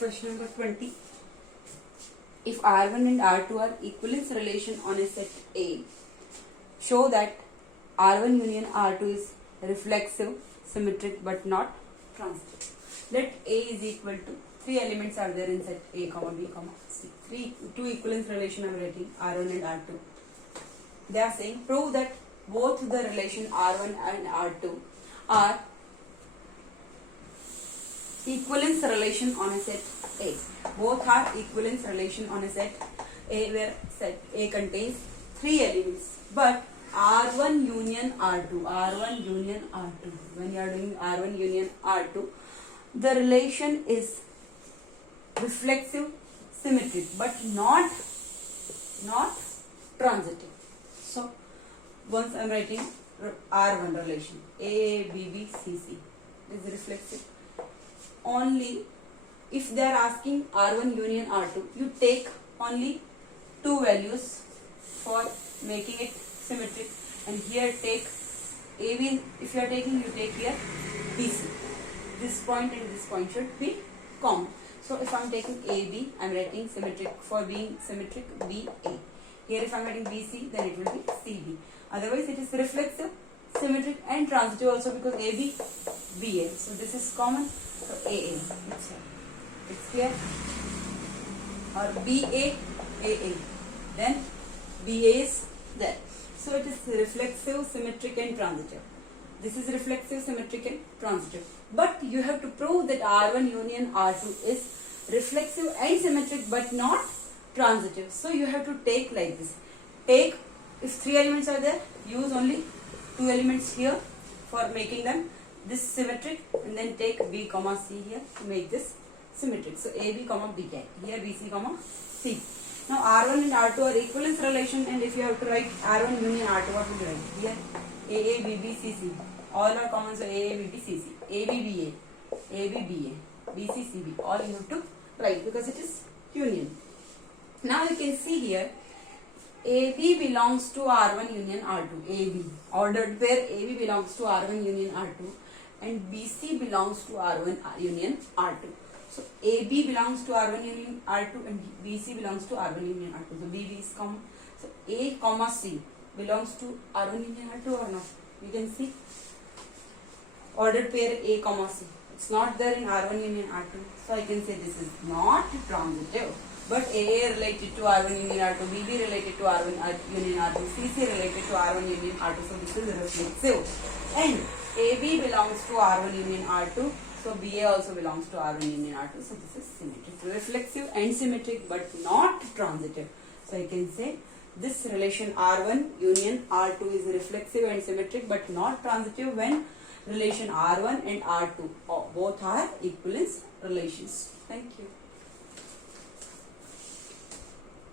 Question number 20. If R1 and R2 are equivalence relation on a set A, show that R1 union R2 is reflexive, symmetric but not transitive. Let A is equal to, three elements are there in set A, comma B, comma C. Two equivalence relation I am writing, R1 and R2. They are saying prove that both the relation R1 and R2 are equivalence relation on a set A. Both are equivalence relation on a set A, where set A contains three elements. But R1 union R2, R1 union R2, when you are doing R1 union R2, the relation is reflexive, symmetric, but not transitive. So once I am writing R1 relation, A, B, B, C, C is reflexive. Only if they are asking R1 union R2, you take only two values for making it symmetric, and here take AB. If you are taking, you take here BC. This point and this point should be common. So if I am taking AB, I am writing symmetric, for being symmetric BA. Here if I am writing BC, then it will be CB. Otherwise it is reflexive, symmetric and transitive also, because AB, BA. So this is common. So AA, it's here, or BA, AA, then BA is there. So it is reflexive, symmetric and transitive. This is reflexive, symmetric and transitive. But you have to prove that R1 union R2 is reflexive and symmetric but not transitive. So you have to take like this. Take, if three elements are there, use only two elements here for making them this symmetric, and then take B comma C here to make this symmetric. So AB comma BK, here BC comma C. Now R1 and R2 are equivalence relation, and if you have to write R1 union R2, what would you write? Here AA, BB, CC, all are common, so AA, BB, CC, AB, BA, AB, BA, BC, CB, all you have to write because it is union. Now you can see here AB belongs to R1 union R2, AB, ordered pair AB belongs to R1 union R2, and BC belongs to R1 union R2. So AB belongs to R1 union R2 and BC belongs to R1 union R2. So BB is common. So A comma C belongs to R1 union R2 or not? You can see ordered pair A comma C. It's not there in R1 union R2. So I can say this is not transitive. But AA related to R1 union R2, BB related to R1 union R2, CC related to R1 union R2. So this is reflexive. And AB belongs to R1 union R2. So BA also belongs to R1 union R2. So this is symmetric. Reflexive and symmetric but not transitive. So I can say this relation R1 union R2 is reflexive and symmetric but not transitive when relation R1 and R2 both are equivalence relations. Thank you.